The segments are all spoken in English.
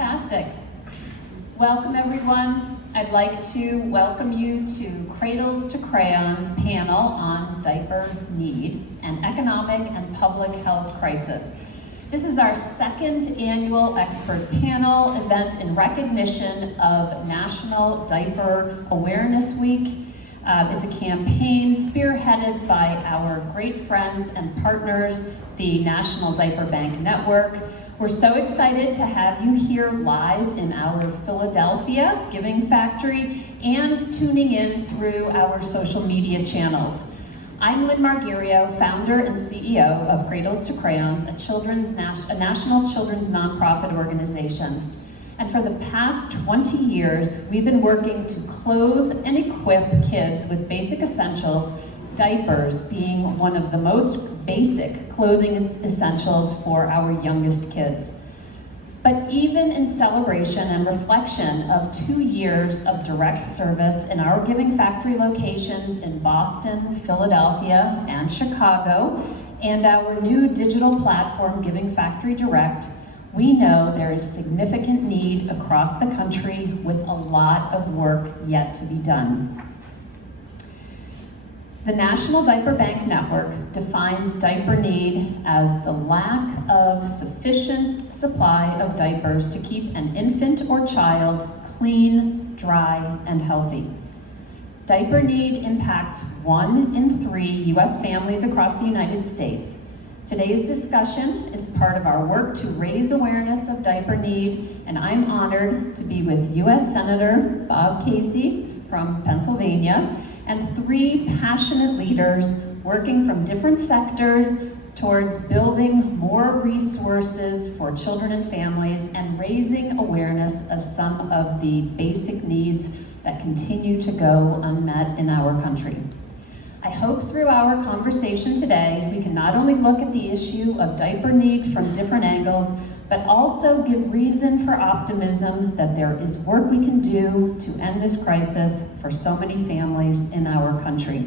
Fantastic. Welcome everyone. I'd like to welcome you to Cradles to Crayons panel on diaper need, an economic and public health crisis. This is our second annual expert panel event in recognition of National Diaper Awareness Week. It's a campaign spearheaded by our great friends and partners, the National Diaper Bank Network. We're so excited to have you here live in our Philadelphia Giving Factory and tuning in through our social media channels. I'm Lynn Margherio, founder and CEO of Cradles to Crayons, a national children's nonprofit organization. And for the past 20 years, we've been working to clothe and equip kids with basic essentials, diapers being one of the most basic clothing essentials for our youngest kids. But even in celebration and reflection of 2 years of direct service in our Giving Factory locations in Boston, Philadelphia, and Chicago, and our new digital platform, Giving Factory Direct, we know there is significant need across the country with a lot of work yet to be done. The National Diaper Bank Network defines diaper need as the lack of sufficient supply of diapers to keep an infant or child clean, dry, and healthy. Diaper need impacts 1 in 3 U.S. families across the United States. Today's discussion is part of our work to raise awareness of diaper need, and I'm honored to be with U.S. Senator Bob Casey from Pennsylvania and 3 passionate leaders working from different sectors towards building more resources for children and families and raising awareness of some of the basic needs that continue to go unmet in our country. I hope through our conversation today, we can not only look at the issue of diaper need from different angles, but also give reason for optimism that there is work we can do to end this crisis for so many families in our country.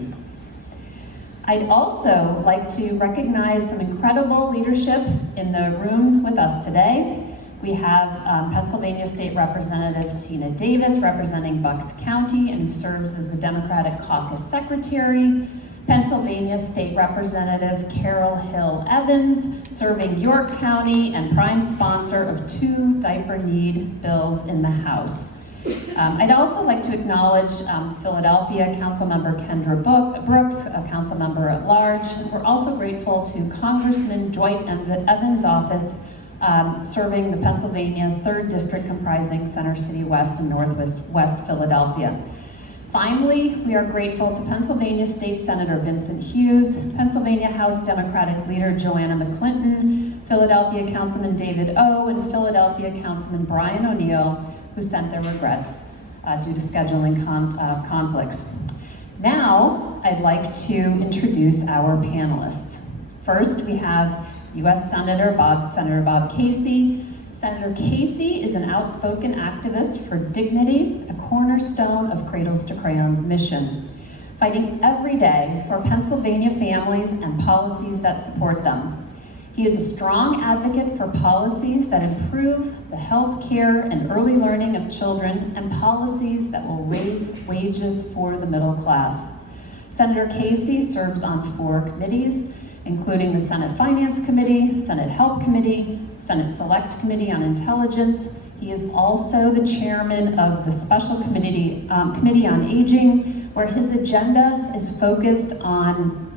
I'd also like to recognize some incredible leadership in the room with us today. We have Pennsylvania State Representative Tina Davis representing Bucks County and who serves as the Democratic Caucus Secretary. Pennsylvania State Representative Carol Hill Evans serving York County and prime sponsor of 2 diaper need bills in the House. I'd also like to acknowledge Philadelphia Councilmember Kendra Brooks, a council member at large. We're also grateful to Congressman Dwight Evans' office serving the Pennsylvania 3rd District comprising Center City West and Northwest Philadelphia. Finally, we are grateful to Pennsylvania State Senator Vincent Hughes, Pennsylvania House Democratic Leader Joanna McClinton, Philadelphia Councilman David O, and Philadelphia Councilman Brian O'Neill, who sent their regrets due to scheduling conflicts. Now, I'd like to introduce our panelists. First, we have U.S. Senator Bob Casey. Senator Casey is an outspoken activist for dignity, a cornerstone of Cradles to Crayons' mission, fighting every day for Pennsylvania families and policies that support them. He is a strong advocate for policies that improve the health care and early learning of children and policies that will raise wages for the middle class. Senator Casey serves on 4 committees, including the Senate Finance Committee, Senate Help Committee, Senate Select Committee on Intelligence. He is also the chairman of the Special Committee on Aging, where his agenda is focused on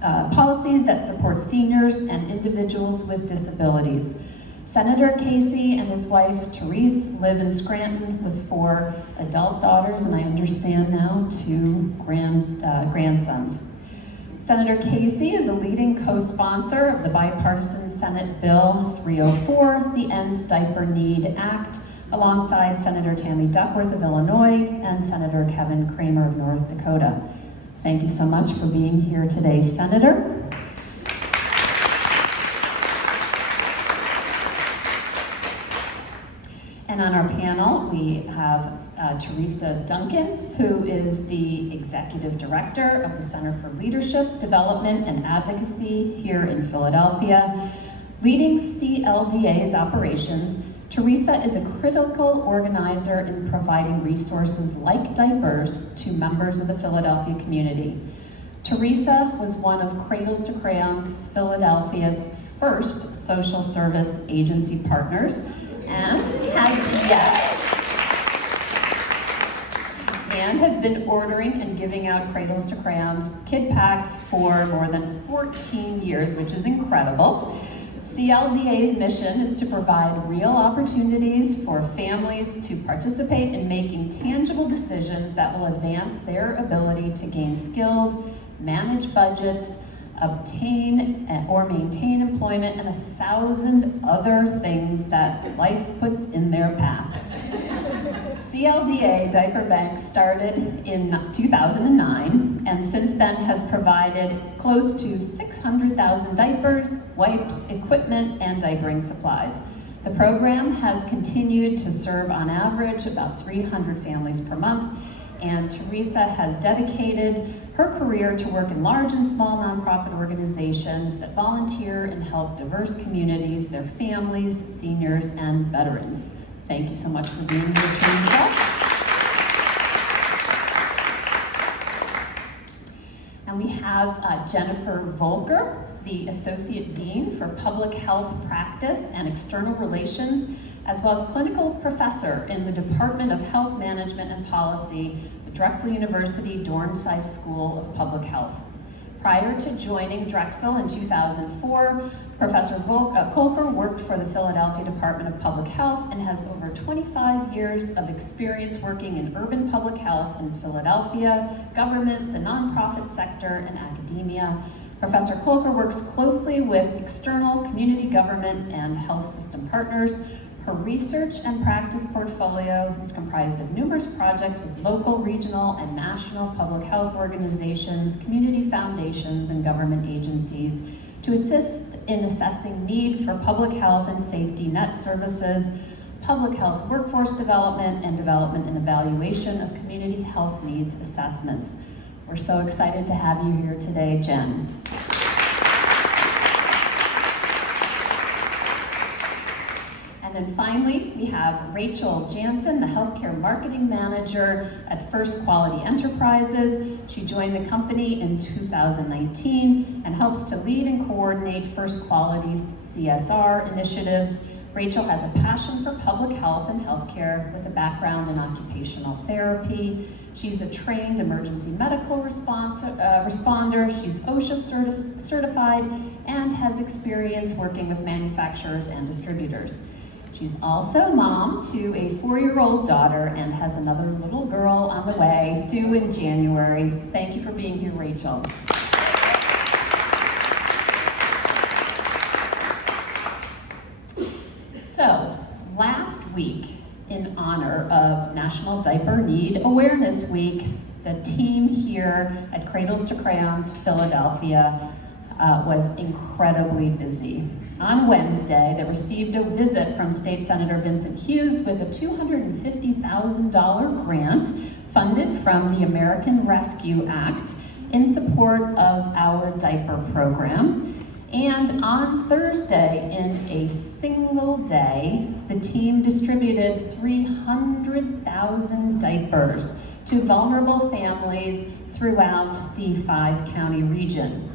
policies that support seniors and individuals with disabilities. Senator Casey and his wife, Therese, live in Scranton with 4 adult daughters, and I understand now 2 grandsons. Senator Casey is a leading co-sponsor of the bipartisan Senate Bill 304, the End Diaper Need Act, alongside Senator Tammy Duckworth of Illinois and Senator Kevin Kramer of North Dakota. Thank you so much for being here today, Senator. And on our panel, we have Teresa Duncan, who is the Executive Director of the Center for Leadership, Development, and Advocacy here in Philadelphia. Leading CLDA's operations, Teresa is a critical organizer in providing resources like diapers to members of the Philadelphia community. Teresa was one of Cradles to Crayons Philadelphia's first social service agency partners and has been ordering and giving out Cradles to Crayons kid packs for more than 14 years, which is incredible. CLDA's mission is to provide real opportunities for families to participate in making tangible decisions that will advance their ability to gain skills, manage budgets, obtain or maintain employment, and 1,000 other things that life puts in their path. CLDA Diaper Bank started in 2009, and since then has provided close to 600,000 diapers, wipes, equipment, and diapering supplies. The program has continued to serve on average about 300 families per month, and Teresa has dedicated her career to work in large and small nonprofit organizations that volunteer and help diverse communities, their families, seniors, and veterans. Thank you so much for being here, Teresa. And we have Jennifer Volker, the Associate Dean for Public Health Practice and External Relations, as well as Clinical Professor in the Department of Health Management and Policy, the Drexel University Dornsife School of Public Health. Prior to joining Drexel in 2004, Professor Kolker worked for the Philadelphia Department of Public Health and has over 25 years of experience working in urban public health in Philadelphia, government, the nonprofit sector, and academia. Professor Kolker works closely with external community government and health system partners. Her research and practice portfolio is comprised of numerous projects with local, regional, and national public health organizations, community foundations, and government agencies to assist in assessing need for public health and safety net services, public health workforce development, and development and evaluation of community health needs assessments. We're so excited to have you here today, Jen. And then finally, we have Rachel Jansen, the Healthcare Marketing Manager at First Quality Enterprises. She joined the company in 2019 and helps to lead and coordinate First Quality's CSR initiatives. Rachel has a passion for public health and healthcare with a background in occupational therapy. She's a trained emergency medical responder. She's OSHA certified and has experience working with manufacturers and distributors. She's also mom to a 4-year-old daughter and has another little girl on the way, due in January. Thank you for being here, Rachel. So, last week, in honor of National Diaper Need Awareness Week, the team here at Cradles to Crayons Philadelphia was incredibly busy. On Wednesday, they received a visit from State Senator Vincent Hughes with a $250,000 grant funded from the American Rescue Act in support of our diaper program. And on Thursday, in a single day, the team distributed 300,000 diapers to vulnerable families throughout the 5-county region.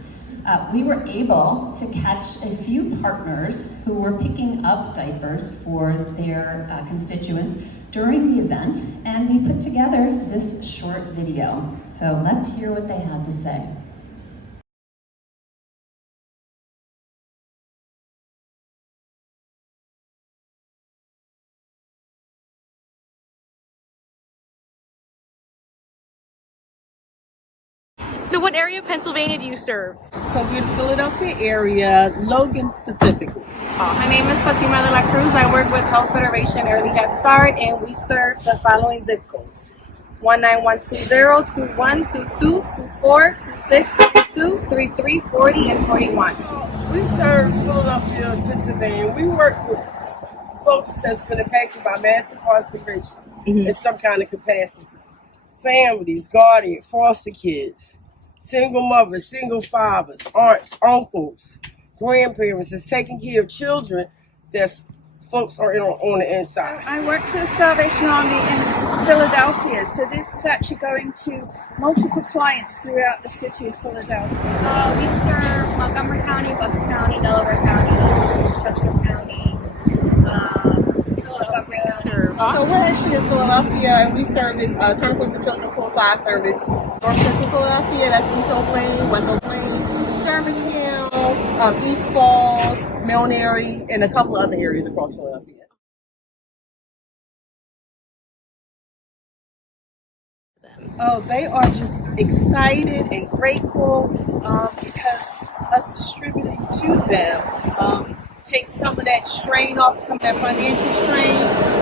We were able to catch a few partners who were picking up diapers for their constituents during the event, and we put together this short video. So let's hear what they had to say. So what area of Pennsylvania do you serve? So we're in the Philadelphia area, Logan specifically. My name is Fatima de la Cruz. I work with Health Federation Early Head Start, and we serve the following zip codes: 19120, 2122, 24, 26, 32, 33, 40, and 41. We serve Philadelphia, Pennsylvania. We work with folks that's been impacted by mass incarceration in some kind of capacity. Families, guardians, foster kids, single mothers, single fathers, aunts, uncles, grandparents, that's taking care of children that's folks are on the inside. I work for the Salvation Army in Philadelphia, so this is actually going to multiple clients throughout the city of Philadelphia. We serve Montgomery County, Bucks County, Delaware County, Chester County, Philadelphia. So we're actually in Philadelphia, and we service Turn Point for Children Full 5 service. North Central Philadelphia, that's East Oak Lane, West Oak Lane, Germantown, East Falls, Milne Airy, and a couple other areas across Philadelphia. Oh, they are just excited and grateful because us distributing to them takes some of that strain off, some of that financial strain,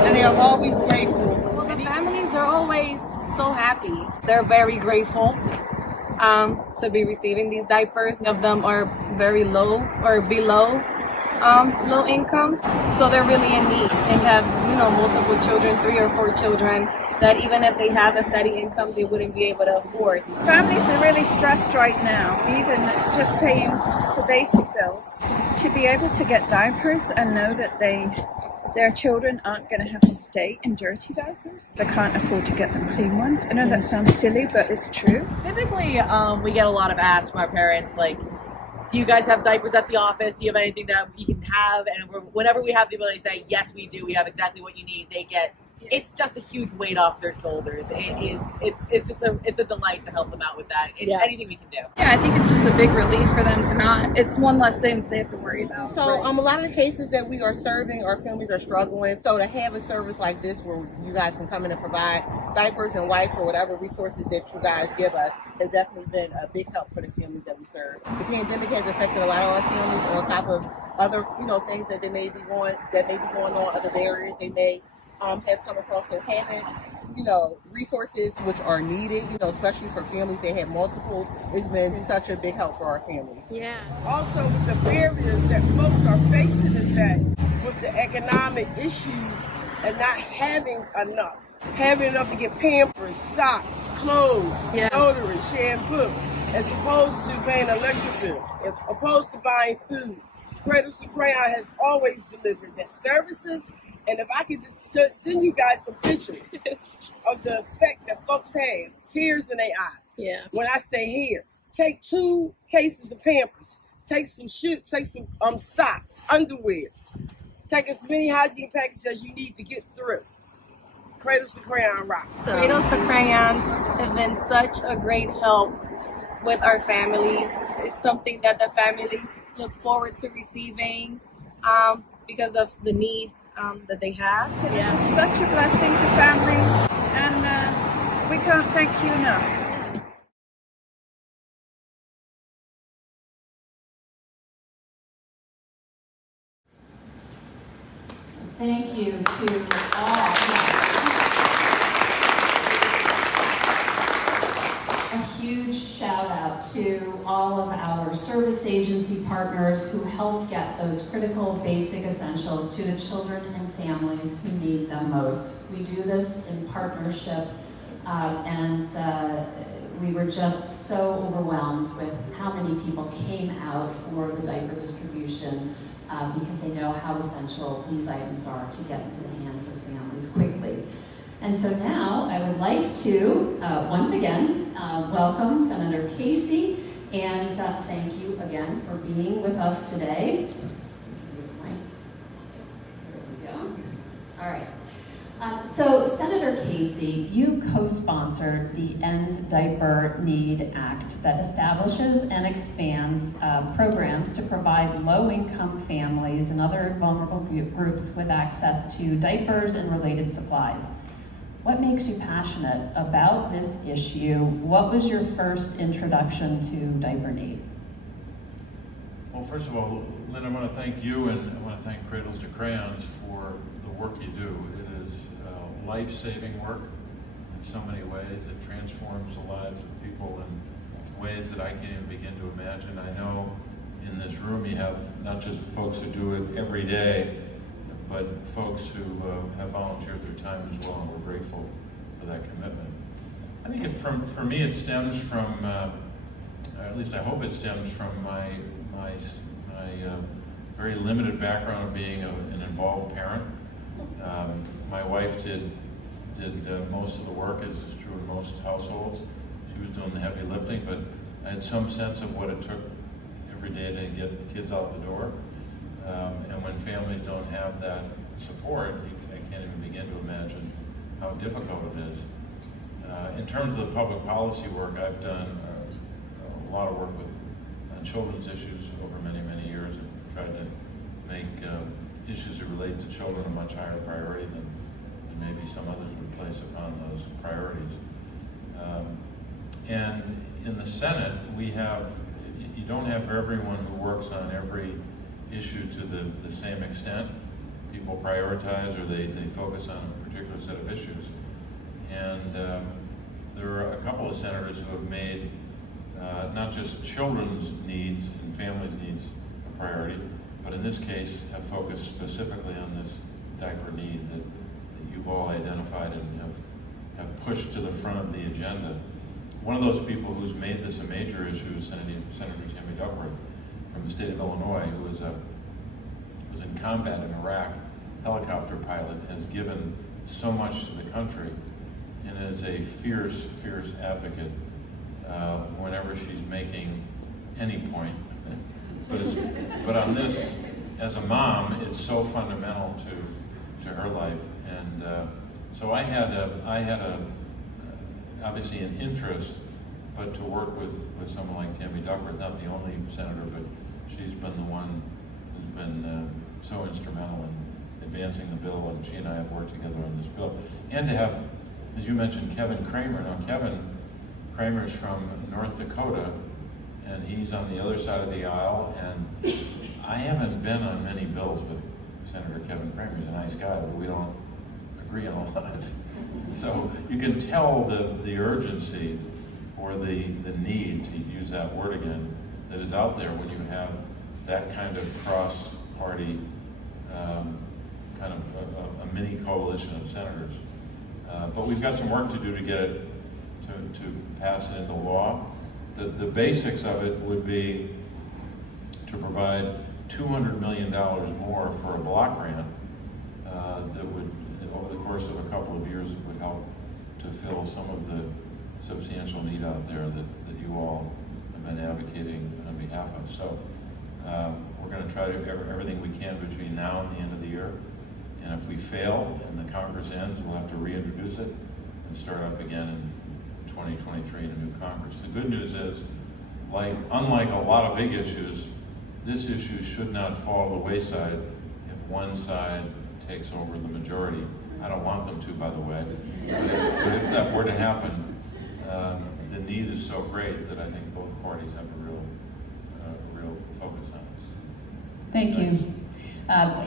and they are always grateful. Well, the families, they're always so happy. They're very grateful to be receiving these diapers. Some of them are very low or below low income, so they're really in need and have, multiple children, 3 or 4 children, that even if they have a steady income, they wouldn't be able to afford. Families are really stressed right now, even just paying for basic bills. To be able to get diapers and know that their children aren't going to have to stay in dirty diapers. They can't afford to get them clean ones. I know that sounds silly, but it's true. Typically, we get a lot of asks from our parents, like, do you guys have diapers at the office? Do you have anything that we can have? And whenever we have the ability to say, yes, we do, we have exactly what you need, they get, it's just a huge weight off their shoulders. It's a delight to help them out with that. Anything we can do. Yeah, I think it's just a big relief for them to not, it's one less thing they have to worry about. So a lot of the cases that we are serving, our families are struggling. So to have a service like this where you guys can come in and provide diapers and wipes or whatever resources that you guys give us has definitely been a big help for the families that we serve. The pandemic has affected a lot of our families on top of other, things that may be going on, other barriers they may have come across. So having, resources which are needed, especially for families that have multiples, has been such a big help for our families. Yeah. Also with the barriers that folks are facing today, with the economic issues and not having enough. Having enough to get Pampers, socks, clothes, deodorant, shampoo, as opposed to paying an electric bill, as opposed to buying food. Cradles to Crayons has always delivered that services. And if I could just send you guys some pictures of the effect that folks have, tears in their eye. Yeah. When I say here, take 2 cases of Pampers, take some shoes, take some socks, underwears, take as many hygiene packages as you need to get through. Cradles to Crayons rock. Cradles to Crayons have been such a great help with our families. It's something that the families look forward to receiving because of the need that they have. It's such a blessing to families, and we can't thank you enough. Thank you to all. A huge shout out to all of our service agency partners who help get those critical basic essentials to the children and families who need them most. We do this in partnership, and we were just so overwhelmed with how many people came out for the diaper distribution because they know how essential these items are to get into the hands of families quickly. And so now I would like to, once again, welcome Senator Casey, and thank you again for being with us today. There we go. All right. So Senator Casey, you co-sponsored the End Diaper Need Act that establishes and expands programs to provide low-income families and other vulnerable groups with access to diapers and related supplies. What makes you passionate about this issue? What was your first introduction to diaper need? Well, first of all, Lynn, I want to thank you and I want to thank Cradles to Crayons for the work you do. It is life-saving work in so many ways. It transforms the lives of people in ways that I can't even begin to imagine. I know in this room you have not just folks who do it every day, but folks who have volunteered their time as well, and we're grateful for that commitment. I think for me it stems from, or at least I hope it stems from my my very limited background of being an involved parent. My wife did most of the work, as is true in most households. She was doing the heavy lifting, but I had some sense of what it took every day to get kids out the door. And when families don't have that support, I can't even begin to imagine how difficult it is. In terms of the public policy work, I've done a lot of work on children's issues over many, many years, and tried to make issues that relate to children a much higher priority than maybe some others would place upon those priorities. And in the Senate, you don't have everyone who works on every issue to the same extent. People prioritize, or they focus on a particular set of issues. And there are a couple of senators who have made not just children's needs and families' needs a priority, but in this case have focused specifically on this diaper need that you've all identified and have pushed to the front of the agenda. One of those people who's made this a major issue is Senator Tammy Duckworth from the state of Illinois, who was in combat in Iraq, helicopter pilot, has given so much to the country, and is a fierce, fierce advocate whenever she's making any point. But on this, as a mom, it's so fundamental to her life, and so I had obviously an interest, but to work with someone like Tammy Duckworth, not the only senator, but she's been the one who's been so instrumental in advancing the bill, and she and I have worked together on this bill. And to have, as you mentioned, Kevin Kramer. Now, Kevin Kramer's from North Dakota, and he's on the other side of the aisle, and I haven't been on many bills with Senator Kevin Kramer. He's a nice guy, but we don't agree on a lot. So you can tell the urgency, or the need, to use that word again, that is out there when you have that kind of cross-party, kind of a mini coalition of senators. But we've got some work to do to get it, to pass it into law. The basics of it would be to provide $200 million more for a block grant that would, over the course of a couple of years, would help to fill some of the substantial need out there that you all have been advocating on behalf of. So we're going to try to do everything we can between now and the end of the year. And if we fail and the Congress ends, we'll have to reintroduce it and start up again in 2023 in a new Congress. The good news is, unlike a lot of big issues, this issue should not fall to the wayside if one side takes over the majority. I don't want them to, by the way. But if that were to happen, the need is so great that I think both parties have a real focus on this. Thank you.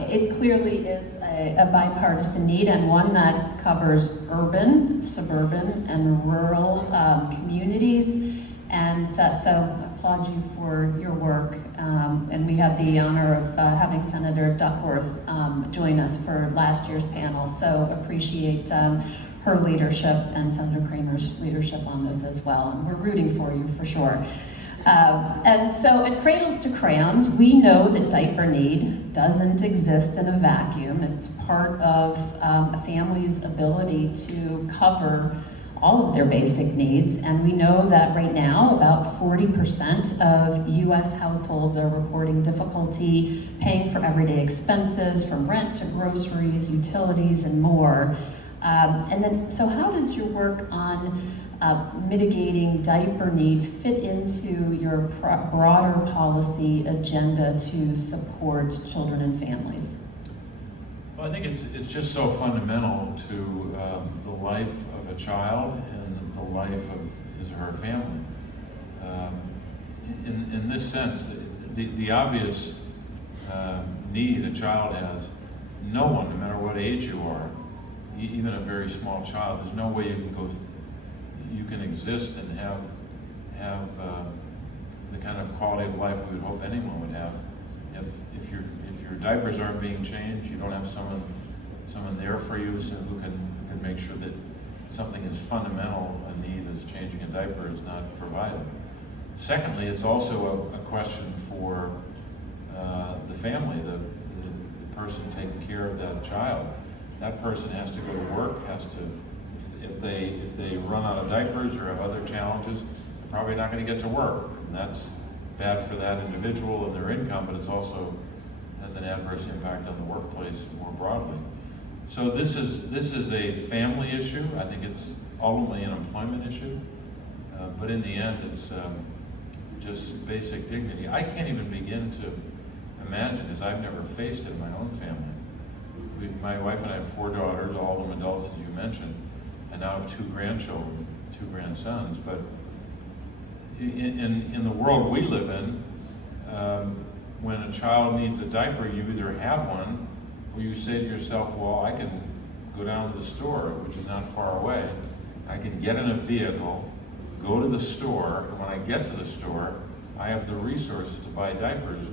It clearly is a bipartisan need, and one that covers urban, suburban, and rural communities. And so I applaud you for your work. And we had the honor of having Senator Duckworth join us for last year's panel. So appreciate her leadership and Senator Kramer's leadership on this as well. And we're rooting for you for sure. And so at Cradles to Crayons, we know that diaper need doesn't exist in a vacuum. It's part of a family's ability to cover all of their basic needs. And we know that right now, about 40% of US households are reporting difficulty paying for everyday expenses, from rent to groceries, utilities, and more. And then, so how does your work on mitigating diaper need fit into your broader policy agenda to support children and families? Well, I think it's just so fundamental to the life of a child and the life of his or her family. In this sense, the obvious need a child has, no one, no matter what age you are, even a very small child, there's no way you can exist and have the kind of quality of life we would hope anyone would have if your diapers aren't being changed, you don't have someone there for you who can make sure that something as fundamental a need as changing a diaper is not provided. Secondly, it's also a question for the family, the person taking care of that child. That person has to go to work, has to, if they run out of diapers or have other challenges, they're probably not going to get to work. And that's bad for that individual and their income, but it's also has an adverse impact on the workplace more broadly. So this is a family issue. I think it's ultimately an employment issue, but in the end, it's just basic dignity. I can't even begin to imagine, because I've never faced it in my own family. My wife and I have 4 daughters, all of them adults, as you mentioned, and now have 2 grandchildren, 2 grandsons. But in the world we live in, when a child needs a diaper, you either have one, or you say to yourself, well, I can go down to the store, which is not far away. I can get in a vehicle, go to the store, and when I get to the store, I have the resources to buy diapers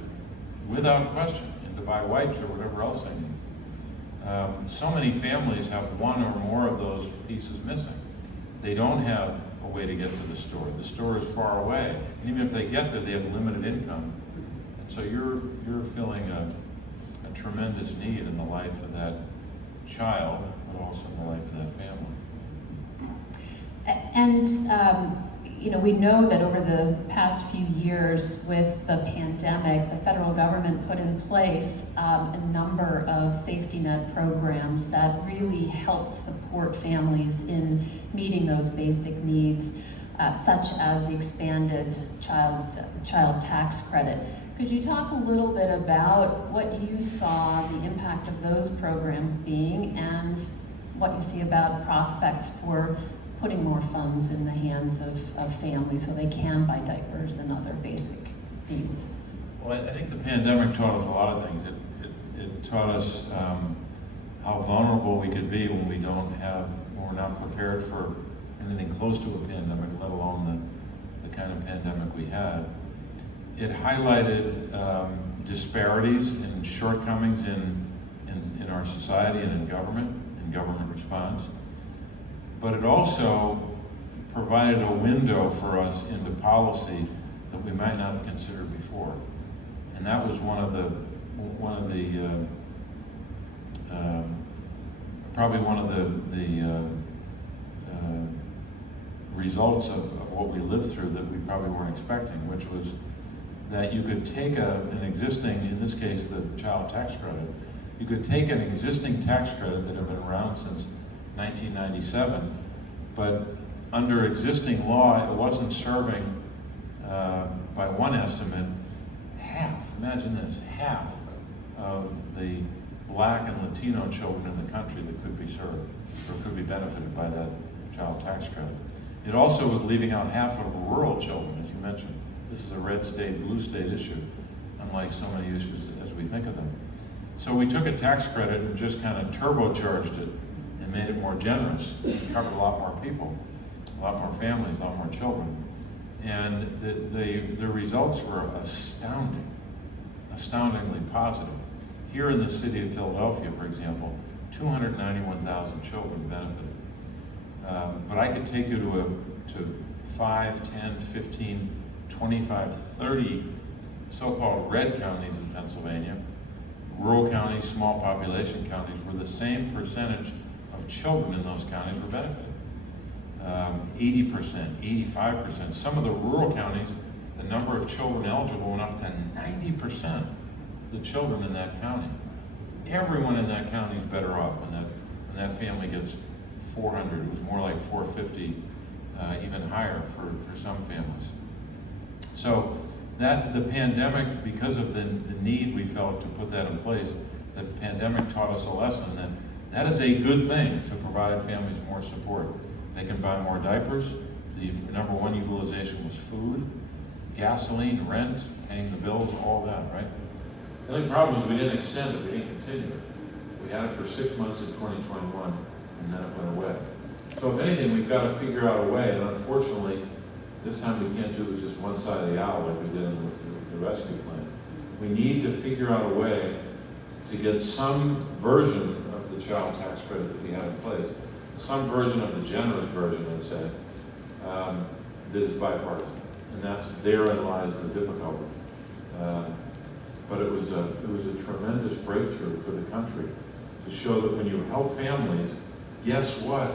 without question, and to buy wipes or whatever else I need. So many families have one or more of those pieces missing. They don't have a way to get to the store. The store is far away. And even if they get there, they have limited income. And so you're feeling a tremendous need in the life of that child, but also in the life of that family. And you know, we know that over the past few years with the pandemic, the federal government put in place a number of safety net programs that really helped support families in meeting those basic needs, such as the expanded child tax credit. Could you talk a little bit about what you saw the impact of those programs being, and what you see about prospects for putting more funds in the hands of families so they can buy diapers and other basic needs? Well, I think the pandemic taught us a lot of things. It taught us how vulnerable we could be when when we're not prepared for anything close to a pandemic, let alone the kind of pandemic we had. It highlighted disparities and shortcomings in our society and in government response. But it also provided a window for us into policy that we might not have considered before. And that was probably one of the results of what we lived through that we probably weren't expecting, which was that you could take an existing, in this case the child tax credit, you could take an existing tax credit that had been around since 1997, but under existing law, it wasn't serving, by one estimate, imagine this, half of the Black and Latino children in the country that could be served, or could be benefited by that child tax credit. It also was leaving out half of rural children, as you mentioned. This is a red state, blue state issue, unlike so many issues as we think of them. So we took a tax credit and just kind of turbocharged it and made it more generous. It covered a lot more people, a lot more families, a lot more children. And the results were astoundingly positive. Here in the city of Philadelphia, for example, 291,000 children benefited. But I could take you to 5, 10, 15, 25, 30 so-called red counties in Pennsylvania. Rural counties, small population counties, where the same percentage of children in those counties were benefited. 80%, 85%. Some of the rural counties, the number of children eligible went up to 90% of the children in that county. Everyone in that county is better off when that family gets 400. It was more like 450, even higher for some families. So the pandemic, because of the need we felt to put that in place, the pandemic taught us a lesson that is a good thing to provide families more support. They can buy more diapers. The number one utilization was food, gasoline, rent, paying the bills, all that, right? The only problem is we didn't extend it, we didn't continue it. We had it for 6 months in 2021, and then it went away. So if anything, we've got to figure out a way, and unfortunately, this time we can't do it with just one side of the aisle like we did in the rescue plan. We need to figure out a way to get some version of the child tax credit that we have in place, some version of the generous version, I'd say, that is bipartisan. And therein lies the difficulty. but it was a tremendous breakthrough for the country to show that when you help families, guess what?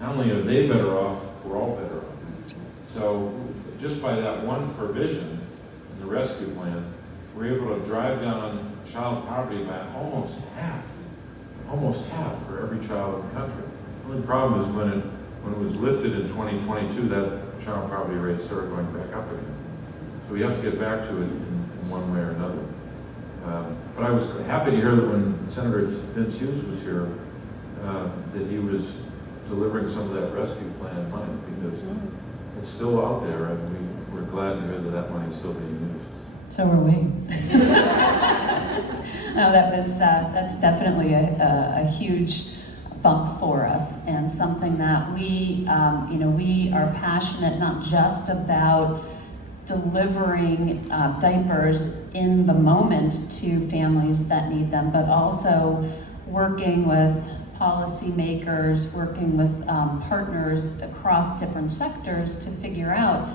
Not only are they better off, we're all better off. So just by that one provision in the rescue plan, we're able to drive down child poverty by almost half for every child in the country. The only problem is when it was lifted in 2022, that child poverty rate started going back up again. So we have to get back to it in one way or another. But I was happy to hear that when Senator Vince Hughes was here, that he was delivering some of that rescue plan money, because it's still out there, and we're glad to hear that that money is still being used. So are we. No, that's definitely a huge bump for us, and something that we are passionate not just about delivering diapers in the moment to families that need them, but also working with policymakers, working with partners across different sectors to figure out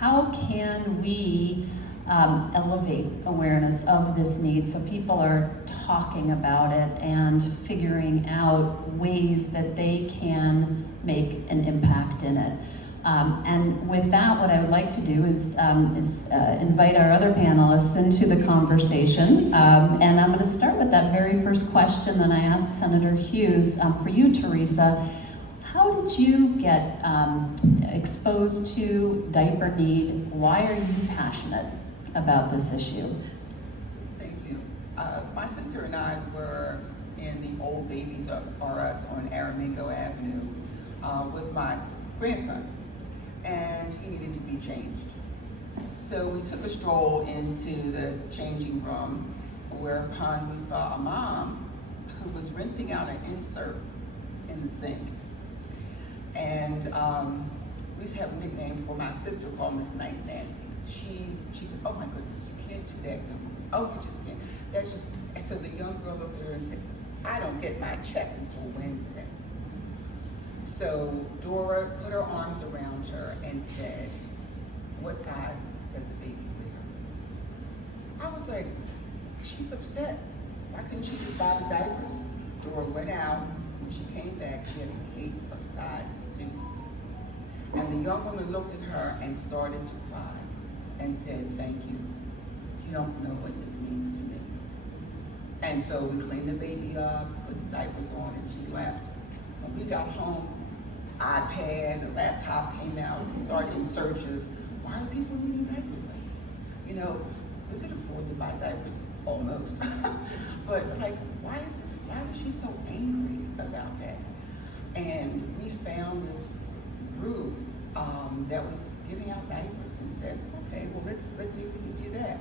how can we elevate awareness of this need so people are talking about it and figuring out ways that they can make an impact in it. And with that, what I would like to do is invite our other panelists into the conversation. And I'm going to start with that very first question that I asked Senator Hughes. For you, Teresa, how did you get exposed to diaper need? Why are you passionate about this issue? Thank you. My sister and I were in the old Babies R Us on Aramingo Avenue with my grandson, and he needed to be changed. So we took a stroll into the changing room, whereupon we saw a mom who was rinsing out an insert in the sink. And we used to have a nickname for my sister called Miss Nice Nasty. She said, "Oh my goodness, you can't do that no more. Oh, you just can't. That's just," and so the young girl looked at her and said, "I don't get my check until Wednesday." So Dora put her arms around her and said, "What size does a baby wear?" I was like, she's upset. Why couldn't she just buy the diapers? Dora went out. When she came back, she had a case of size 2. And the young woman looked at her and started to cry and said, "Thank you. You don't know what this means to me." And so we cleaned the baby up, put the diapers on, and she left. When we got home, iPad, the laptop came out. We started in search of, why are people needing diapers like this? You know, we could afford to buy diapers almost. But like, why was she so angry about that? And we found this group that was giving out diapers and said, okay, well, let's see if we can do that.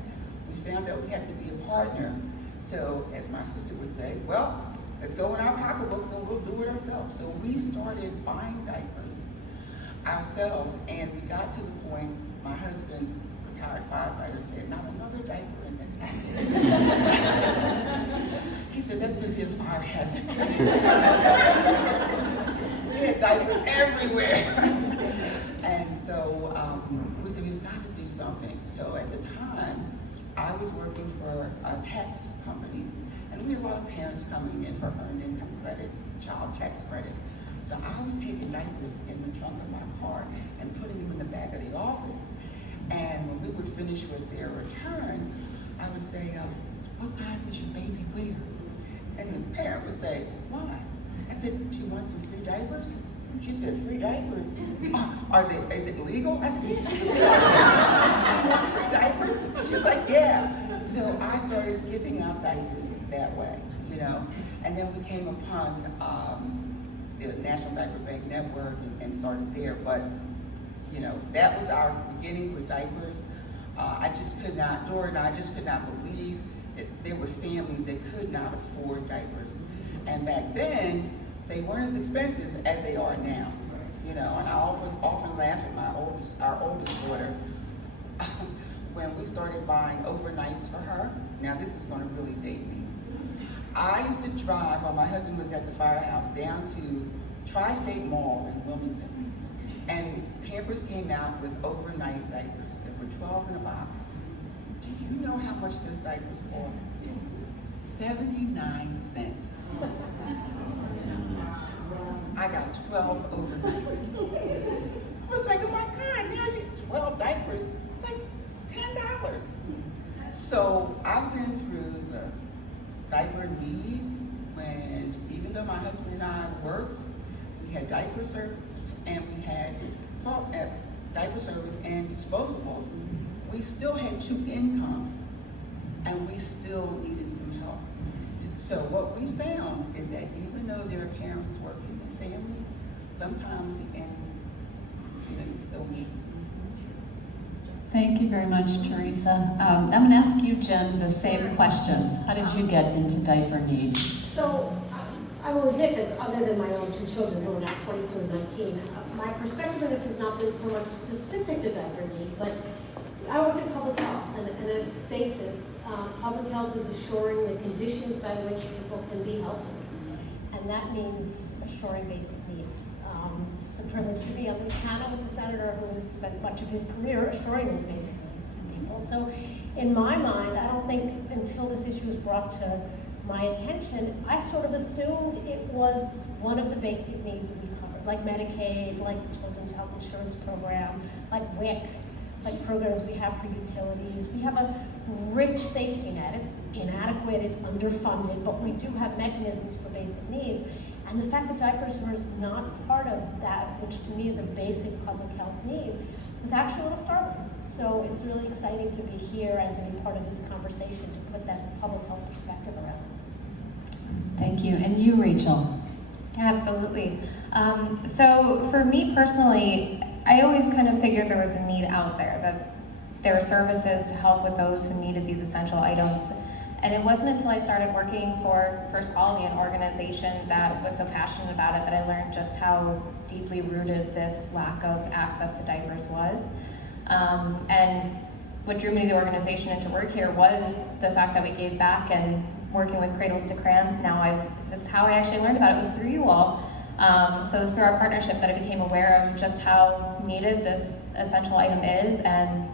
We found out we had to be a partner. So as my sister would say, well, let's go in our pocketbooks and we'll do it ourselves. So we started buying diapers ourselves, and we got to the point, my husband, retired firefighter, said, "Not another diaper in this house." He said, "That's going to be a fire hazard." We had diapers everywhere. And so we said, we've got to do something. So at the time, I was working for a tax company, and we had a lot of parents coming in for earned income credit, child tax credit. So I was taking diapers in the trunk of my car and putting them in the back of the office. And when we would finish with their return, I would say, "What size does your baby wear?" And the parent would say, "Why?" I said, "Do you want some free diapers?" She said, "Free diapers? Is it legal?" I said, "Yeah." "You want free diapers?" She's like, "Yeah." So I started giving out diapers that way, you know. And then we came upon the National Diaper Bank Network and started there. But, you know, that was our beginning with diapers. I just could not, Dora and I just could not believe that there were families that could not afford diapers. And back then, they weren't as expensive as they are now, you know. And I often laugh at our oldest daughter, when we started buying overnights for her. Now this is going to really date me. I used to drive, while my husband was at the firehouse, down to Tri-State Mall in Wilmington, and Pampers came out with overnight diapers that were 12 in a box, Do you know how much those diapers cost? 79 cents. I got 12 overnights. I was like, oh my God, now you 12 diapers, it's like $10. So I've been through the diaper need when, even though my husband and I worked, we had diaper service and we had diaper service and disposables. We still had 2 incomes and we still needed some help. So what we found is that even though there are parents working in families, sometimes the end, you still need. Thank you very much, Teresa. I'm going to ask you, Jen, the same question. How did you get into diaper need? So I will admit that other than my own 2 children who are now 22 and 19, my perspective on this has not been so much specific to diaper need, but I work in public health, and at its basis, public health is assuring the conditions by which people can be healthy. And that means assuring basic needs. It's a privilege to be on this panel with the senator who has spent much of his career assuring those basic needs for people. So in my mind, I don't think until this issue was brought to my attention, I sort of assumed it was one of the basic needs we covered, like Medicaid, like the Children's Health Insurance Program, like WIC, like programs we have for utilities. We have a rich safety net. It's inadequate, it's underfunded, but we do have mechanisms for basic needs. And the fact that diapers was not part of that, which to me is a basic public health need, was actually a little startling. So it's really exciting to be here and to be part of this conversation to put that public health perspective around it. Thank you. And you, Rachel? Absolutely. So for me personally, I always kind of figured there was a need out there, that there were services to help with those who needed these essential items. And it wasn't until I started working for First Quality, an organization that was so passionate about it, that I learned just how deeply rooted this lack of access to diapers was. And what drew me to the organization and to work here was the fact that we gave back, and working with Cradles to Crayons. That's how I actually learned about it, was through you all. So it was through our partnership that I became aware of just how needed this essential item is, and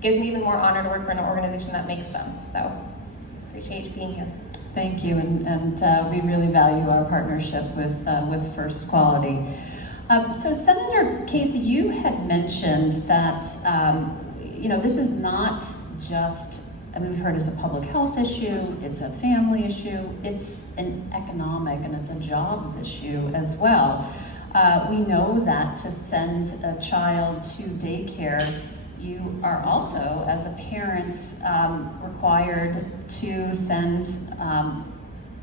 gives me even more honor to work for an organization that makes them. So appreciate being here. Thank you, and we really value our partnership with First Quality. So Senator Casey, you had mentioned that this is not just, we've heard it's a public health issue, it's a family issue, it's an economic and it's a jobs issue as well. We know that to send a child to daycare, you are also, as a parent, required to send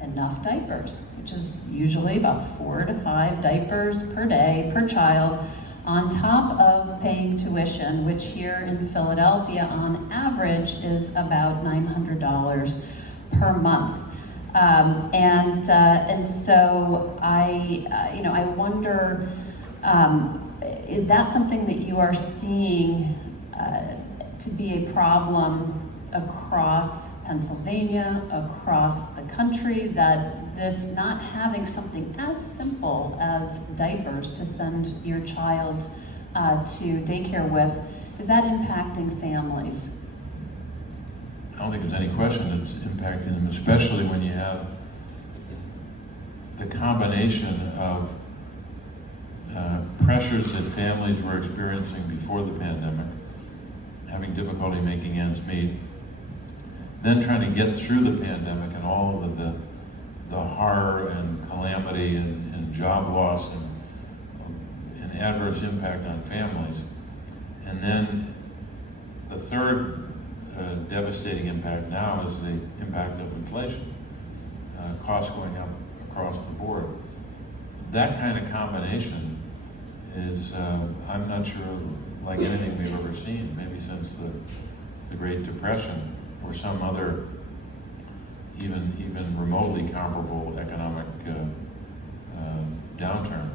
enough diapers, which is usually about 4 to 5 diapers per day per child, on top of paying tuition, which here in Philadelphia on average is about $900 per month. And so I wonder, is that something that you are seeing to be a problem across Pennsylvania, across the country, that this not having something as simple as diapers to send your child to daycare with, is that impacting families? I don't think there's any question it's impacting them, especially when you have the combination of pressures that families were experiencing before the pandemic, having difficulty making ends meet, then trying to get through the pandemic and all of the horror and calamity and job loss and adverse impact on families. And then the third devastating impact now is the impact of inflation, costs going up across the board. That kind of combination is, I'm not sure, like anything we've ever seen, maybe since the Great Depression or some other even remotely comparable economic downturn.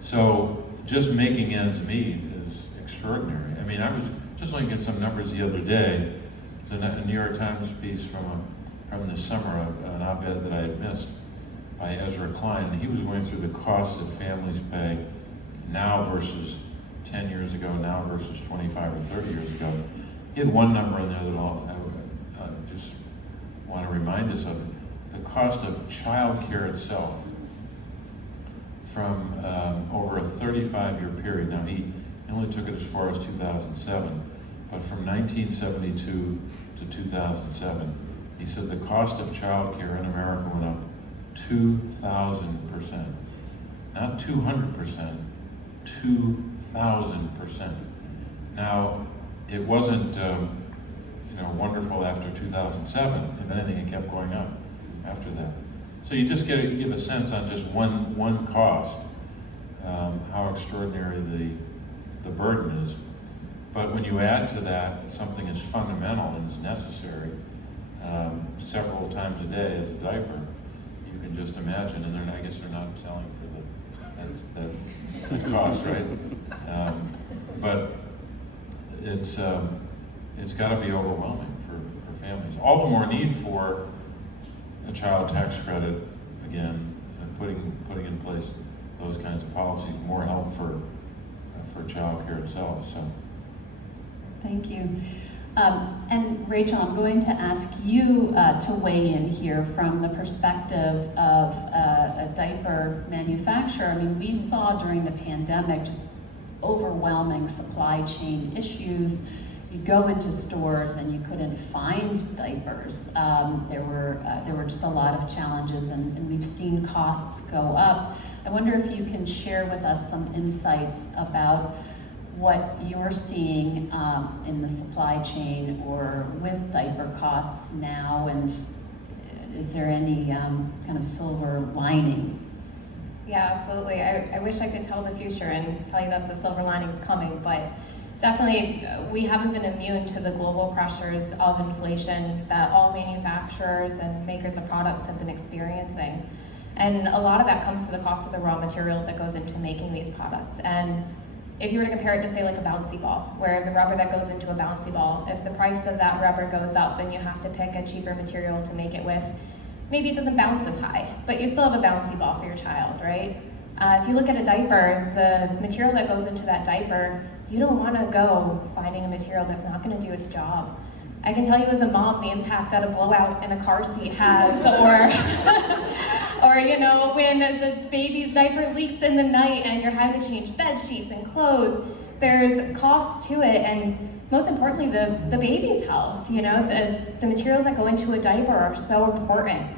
So just making ends meet is extraordinary. I mean, I was just looking at some numbers the other day. It's a New York Times piece from this summer, an op-ed that I had missed by Ezra Klein. He was going through the costs that families pay now versus 10 years ago, now versus 25 or 30 years ago. he had one number in there that I just want to remind us of. The cost of childcare itself from over a 35-year period. Now he only took it as far as 2007, but from 1972 to 2007, he said the cost of childcare in America went up 2,000%. Not 200%, 2,000%. Now, it wasn't wonderful after 2007. If anything, it kept going up after that. So you just give a sense on just one cost, how extraordinary the burden is. But when you add to that something as fundamental and as necessary several times a day as a diaper, you can just imagine. And I guess they're not selling for that cost, right? But it's got to be overwhelming for families. All the more need for a child tax credit, again, putting in place those kinds of policies, more help for child care itself. So, thank you. And Rachel, I'm going to ask you to weigh in here from the perspective of a diaper manufacturer. I mean, we saw during the pandemic just overwhelming supply chain issues. You'd go into stores and you couldn't find diapers. There were just a lot of challenges, and we've seen costs go up. I wonder if you can share with us some insights about what you're seeing in the supply chain or with diaper costs now, and is there any kind of silver lining? Yeah, absolutely. I wish I could tell the future and tell you that the silver lining's coming, but definitely we haven't been immune to the global pressures of inflation that all manufacturers and makers of products have been experiencing. And a lot of that comes to the cost of the raw materials that goes into making these products. And if you were to compare it to, say, like a bouncy ball, where the rubber that goes into a bouncy ball, if the price of that rubber goes up and you have to pick a cheaper material to make it with, maybe it doesn't bounce as high, but you still have a bouncy ball for your child, right? If you look at a diaper, the material that goes into that diaper, you don't want to go finding a material that's not going to do its job. I can tell you as a mom the impact that a blowout in a car seat has, or when the baby's diaper leaks in the night and you're having to change bed sheets and clothes. There's costs to it, and most importantly, the baby's health. The materials that go into a diaper are so important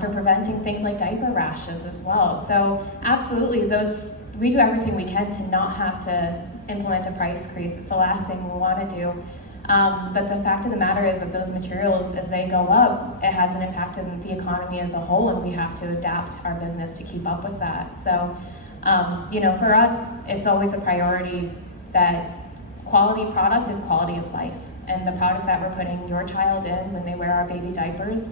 for preventing things like diaper rashes as well. So absolutely, we do everything we can to not have to implement a price increase. It's the last thing we want to do. But the fact of the matter is that those materials, as they go up, it has an impact on the economy as a whole, and we have to adapt our business to keep up with that. So, for us, it's always a priority that quality product is quality of life. And the product that we're putting your child in when they wear our baby diapers,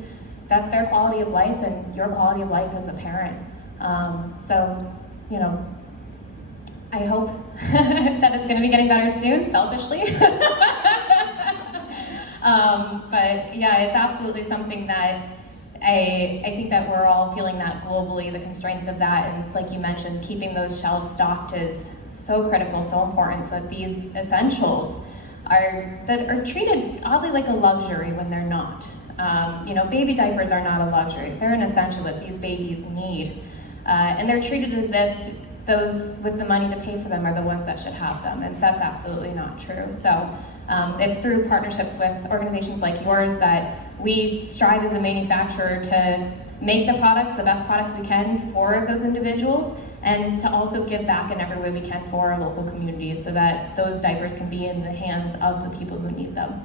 that's their quality of life and your quality of life as a parent. I hope that it's going to be getting better soon, selfishly. But yeah, it's absolutely something that I think that we're all feeling that globally, the constraints of that, and like you mentioned, keeping those shelves stocked is so critical, so important, so that these essentials are treated oddly like a luxury when they're not. Baby diapers are not a luxury. They're an essential that these babies need. And they're treated as if those with the money to pay for them are the ones that should have them, and that's absolutely not true. So it's through partnerships with organizations like yours that we strive as a manufacturer to make the products, the best products we can for those individuals, and to also give back in every way we can for our local communities so that those diapers can be in the hands of the people who need them.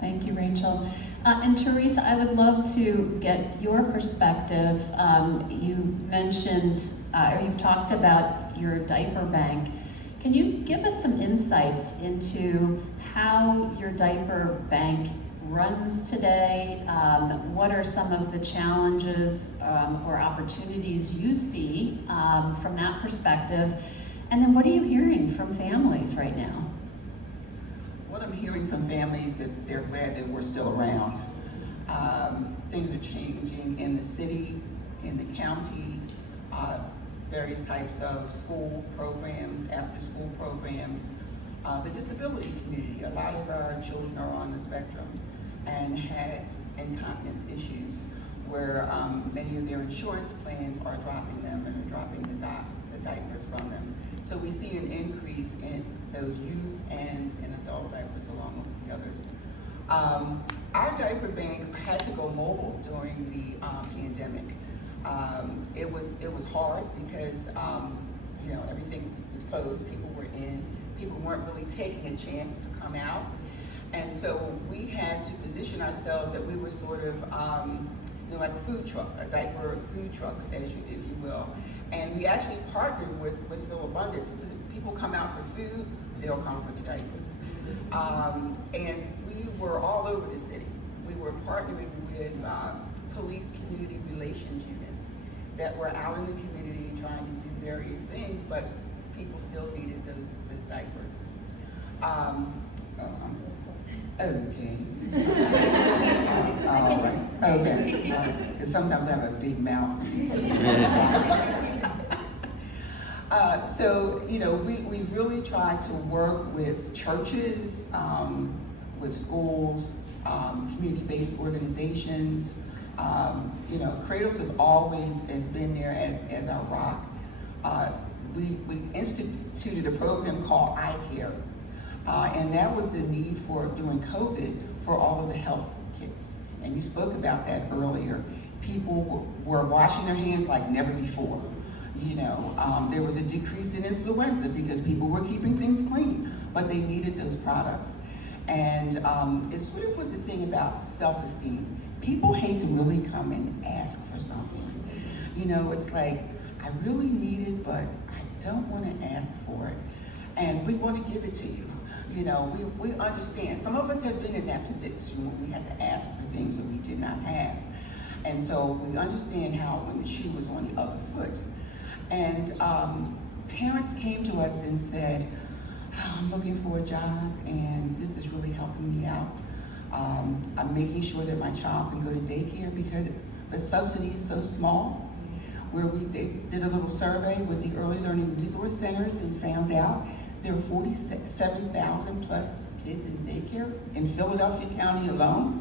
Thank you, Rachel. And Teresa, I would love to get your perspective. You mentioned, or you've talked about your diaper bank. Can you give us some insights into how your diaper bank runs today? What are some of the challenges or opportunities you see from that perspective? And then what are you hearing from families right now? What I'm hearing from families that they're glad that we're still around. Things are changing in the city, in the counties, various types of school programs, after school programs, The disability community, a lot of our children are on the spectrum and had incontinence issues where many of their insurance plans are dropping them and are dropping the diapers from them. So we see an increase in those youth and adult diapers along with the others. Our diaper bank had to go mobile during the pandemic. It was hard because everything was closed, people were in, people weren't really taking a chance to come out. And so we had to position ourselves that we were sort of like a food truck, a diaper food truck, if you will. And we actually partnered with Phil Abundance. People come out for food, they'll come for the diapers. And we were all over the city. We were partnering with police community relations units that were out in the community trying to do various things, but people still needed those diapers. Okay. All right. Okay. Because sometimes I have a big mouth. So, we really tried to work with churches, with schools, community-based organizations. Cradles has always been there as our rock. We instituted a program called I Care. And that was the need for, during COVID, for all of the health kits. And you spoke about that earlier. People were washing their hands like never before. There was a decrease in influenza because people were keeping things clean, but they needed those products. And it sort of was a thing about self-esteem. People hate to really come and ask for something. It's like, I really need it, but I don't want to ask for it. And we want to give it to you. We understand. Some of us have been in that position where we had to ask for things that we did not have. And so we understand how when the shoe was on the other foot. And parents came to us and said, I'm looking for a job and this is really helping me out. I'm making sure that my child can go to daycare because the subsidy is so small. Where we did a little survey with the Early Learning Resource Centers and found out there are 47,000 plus kids in daycare in Philadelphia County alone.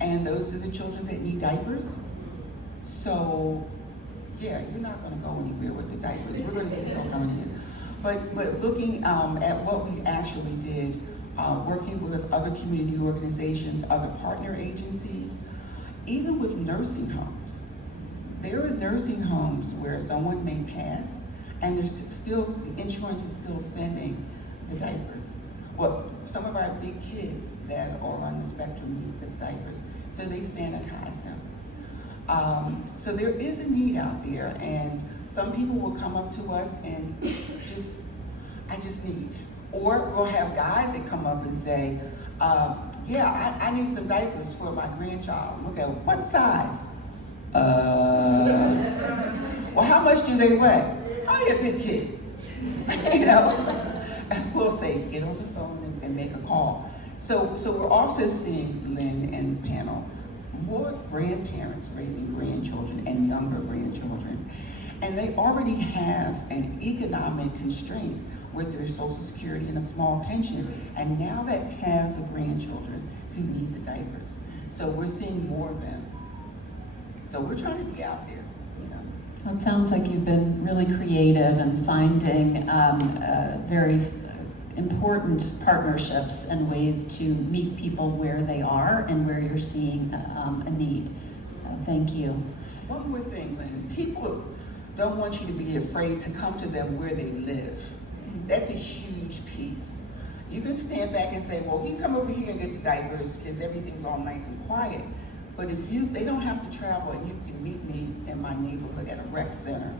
And those are the children that need diapers. So, yeah, you're not going to go anywhere with the diapers. We're going to be still coming in. But looking at what we actually did, working with other community organizations, other partner agencies, even with nursing homes. There are nursing homes where someone may pass and there's still, the insurance is still sending the diapers. Well, some of our big kids that are on the spectrum need those diapers, so they sanitize them. So there is a need out there, and some people will come up to us and I just need. Or we'll have guys that come up and say, yeah, I need some diapers for my grandchild. Okay, what size? Well, how much do they weigh? Oh, you're a big kid. And we'll say, get on the phone and make a call. So we're also seeing, Lynn and the panel, more grandparents raising grandchildren and younger grandchildren. And they already have an economic constraint with their Social Security and a small pension. And now they have the grandchildren who need the diapers. So we're seeing more of them. So we're trying to be out there. Well, it sounds like you've been really creative and finding very important partnerships and ways to meet people where they are and where you're seeing a need. So thank you. One more thing, Lynn. People don't want you to be afraid to come to them where they live. That's a huge piece. You can stand back and say, well, you can come over here and get the diapers because everything's all nice and quiet. But if they don't have to travel, and you can meet me in my neighborhood at a rec center,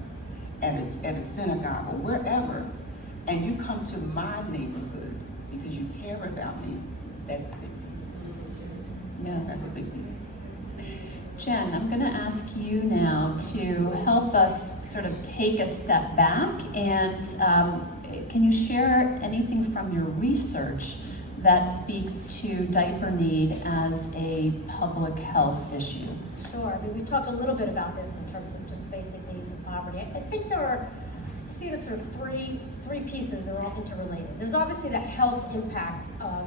at a synagogue, or wherever, and you come to my neighborhood because you care about me, that's a big piece. Yes. That's a big piece. Jen, I'm going to ask you now to help us sort of take a step back, and can you share anything from your research that speaks to diaper need as a public health issue? Sure. I mean, we talked a little bit about this in terms of just basic needs and poverty. I think there see it as sort of three pieces that are all interrelated. There's obviously the health impacts of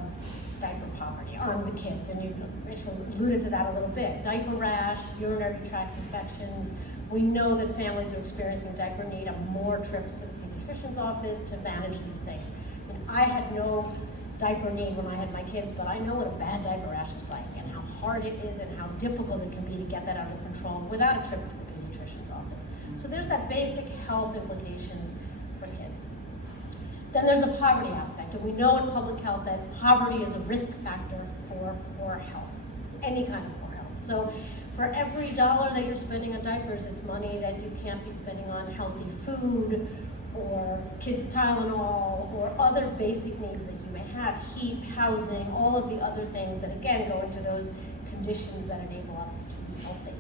diaper poverty on the kids, and you actually alluded to that a little bit. Diaper rash, urinary tract infections. We know that families who are experiencing diaper need have more trips to the pediatrician's office to manage these things. And I had no diaper need when I had my kids, but I know what a bad diaper rash is like and how hard it is and how difficult it can be to get that under control without a trip to the pediatrician's office. So there's that basic health implications for kids. Then there's the poverty aspect, and we know in public health that poverty is a risk factor for poor health, any kind of poor health. So for every dollar that you're spending on diapers, it's money that you can't be spending on healthy food or kids' Tylenol or other basic needs that you may have, heat, housing, all of the other things that again go into those conditions that enable us to be healthy.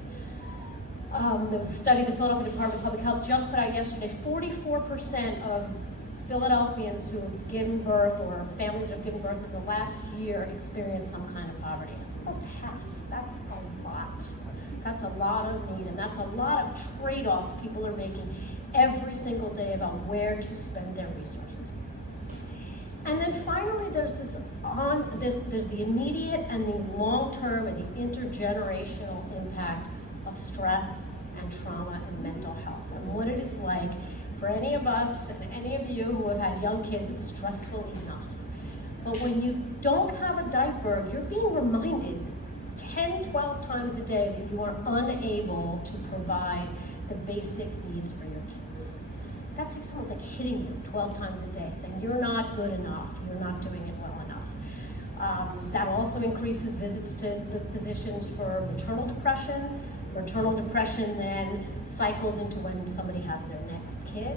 There was a study the Philadelphia Department of Public Health just put out yesterday, 44% of Philadelphians who have given birth or families who have given birth in the last year experience some kind of poverty. It's almost half. That's a lot. That's a lot of need, and that's a lot of trade-offs people are making every single day about where to spend their resources. And then finally, there's there's the immediate and the long-term and the intergenerational impact of stress and trauma and mental health, and what it is like for any of us and any of you who have had young kids. It's stressful enough. But when you don't have a diaper, you're being reminded 10, 12 times a day that you are unable to provide the basic needs for your kids. That's like someone's like hitting you 12 times a day, saying you're not good enough, you're not doing it well enough. That also increases visits to the physicians for maternal depression. Maternal depression then cycles into when somebody has their next kid.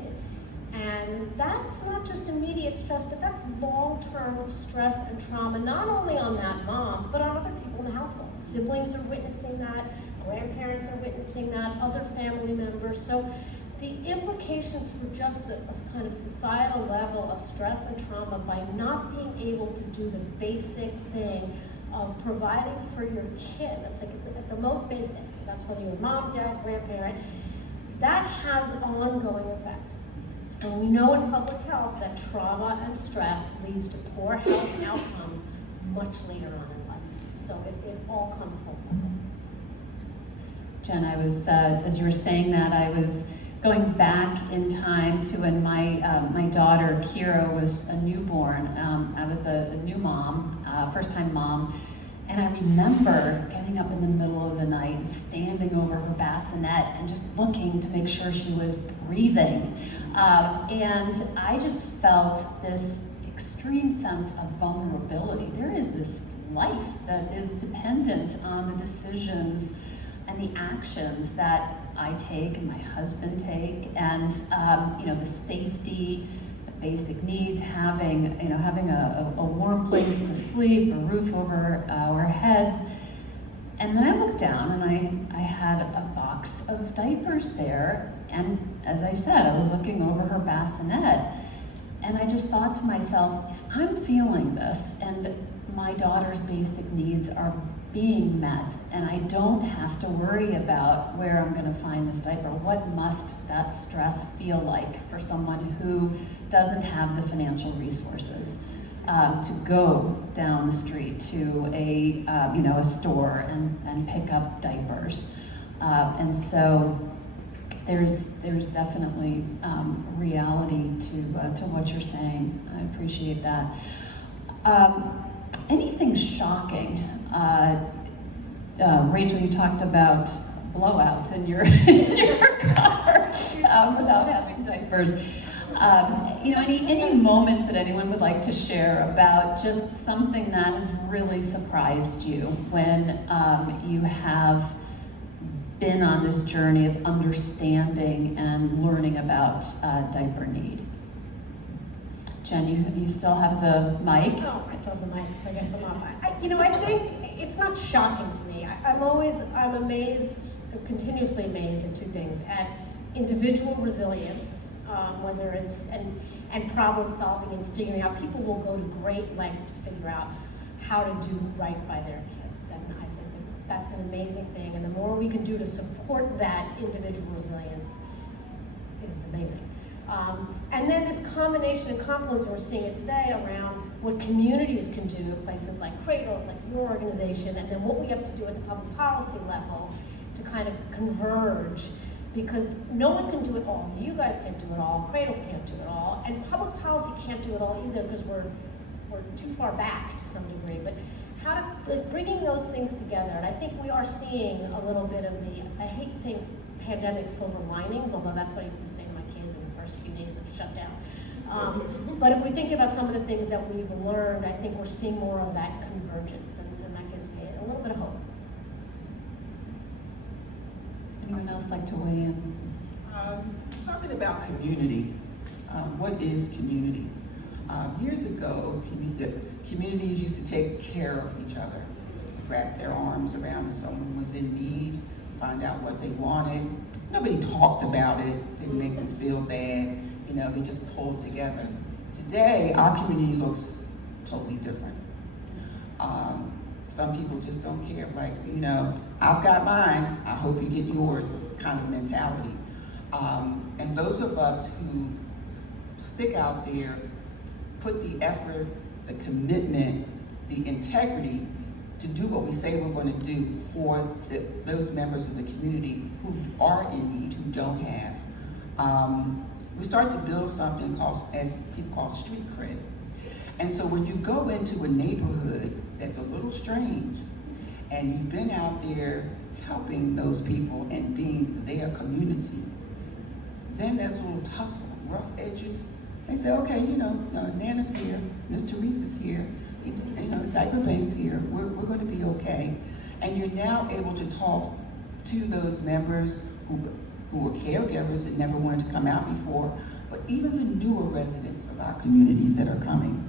And that's not just immediate stress, but that's long-term stress and trauma, not only on that mom, but on other people in the household. Siblings are witnessing that, grandparents are witnessing that, other family members. So the implications for just a kind of societal level of stress and trauma by not being able to do the basic thing of providing for your kid, that's like at the most basic, that's whether you're a mom, dad, grandparent, that has ongoing effects. And we know in public health that trauma and stress leads to poor health outcomes much later on in life. So it all comes full circle. Jen, I was, as you were saying that, I was going back in time to when my daughter, Kira, was a newborn. I was a new mom, first-time mom, and I remember getting up in the middle of the night and standing over her bassinet and just looking to make sure she was breathing. And I just felt this extreme sense of vulnerability. There is this life that is dependent on the decisions and the actions that I take and my husband take, and the safety, the basic needs, having a warm place to sleep, a roof over our heads. And then I looked down and I had a box of diapers there, and as I said, I was looking over her bassinet, and I just thought to myself, if I'm feeling this and my daughter's basic needs are being met, and I don't have to worry about where I'm going to find this diaper, what must that stress feel like for someone who doesn't have the financial resources to go down the street to a store and pick up diapers? And so there's definitely reality to what you're saying. I appreciate that. Anything shocking? Rachel, you talked about blowouts in your car without having diapers. Any moments that anyone would like to share about just something that has really surprised you when you have been on this journey of understanding and learning about diaper need? Jen, you still have the mic? No, I still have the mic, so I guess I'm not. I think it's not shocking to me. I'm amazed, continuously amazed at two things: at individual resilience, whether it's and problem solving and figuring out. People will go to great lengths to figure out how to do right by their kids, and I think that's an amazing thing. And the more we can do to support that individual resilience is amazing. And then this combination and confluence, we're seeing it today around what communities can do at places like Cradles, like your organization, and then what we have to do at the public policy level to kind of converge, because no one can do it all. You guys can't do it all, Cradles can't do it all, and public policy can't do it all either because we're too far back to some degree. But how to, bringing those things together, and I think we are seeing a little bit of the, I hate saying pandemic silver linings, although that's what I used to say to my kids in the first few days of shutdown. But if we think about some of the things that we've learned, I think we're seeing more of that convergence, and that gives me a little bit of hope. Anyone else like to weigh in? Talking about community, what is community? Years ago, communities used to take care of each other, wrap their arms around if someone was in need, find out what they wanted. Nobody talked about it, didn't make them feel bad, you know, they just pulled together. Today, our community looks totally different. Some people just don't care, like, you know, I've got mine, I hope you get yours kind of mentality. And those of us who stick out there, put the effort, the commitment, the integrity to do what we say we're going to do for those members of the community who are in need, who don't have. We start to build something called, as people call, street cred. And so when you go into a neighborhood that's a little strange, and you've been out there helping those people and being their community, then that's a little tough, rough edges. They say, okay, you know, Nana's here, Miss Teresa's here, you know, Diaper Bank's here, we're going to be okay. And you're now able to talk to those members who were caregivers and never wanted to come out before, but even the newer residents of our communities that are coming.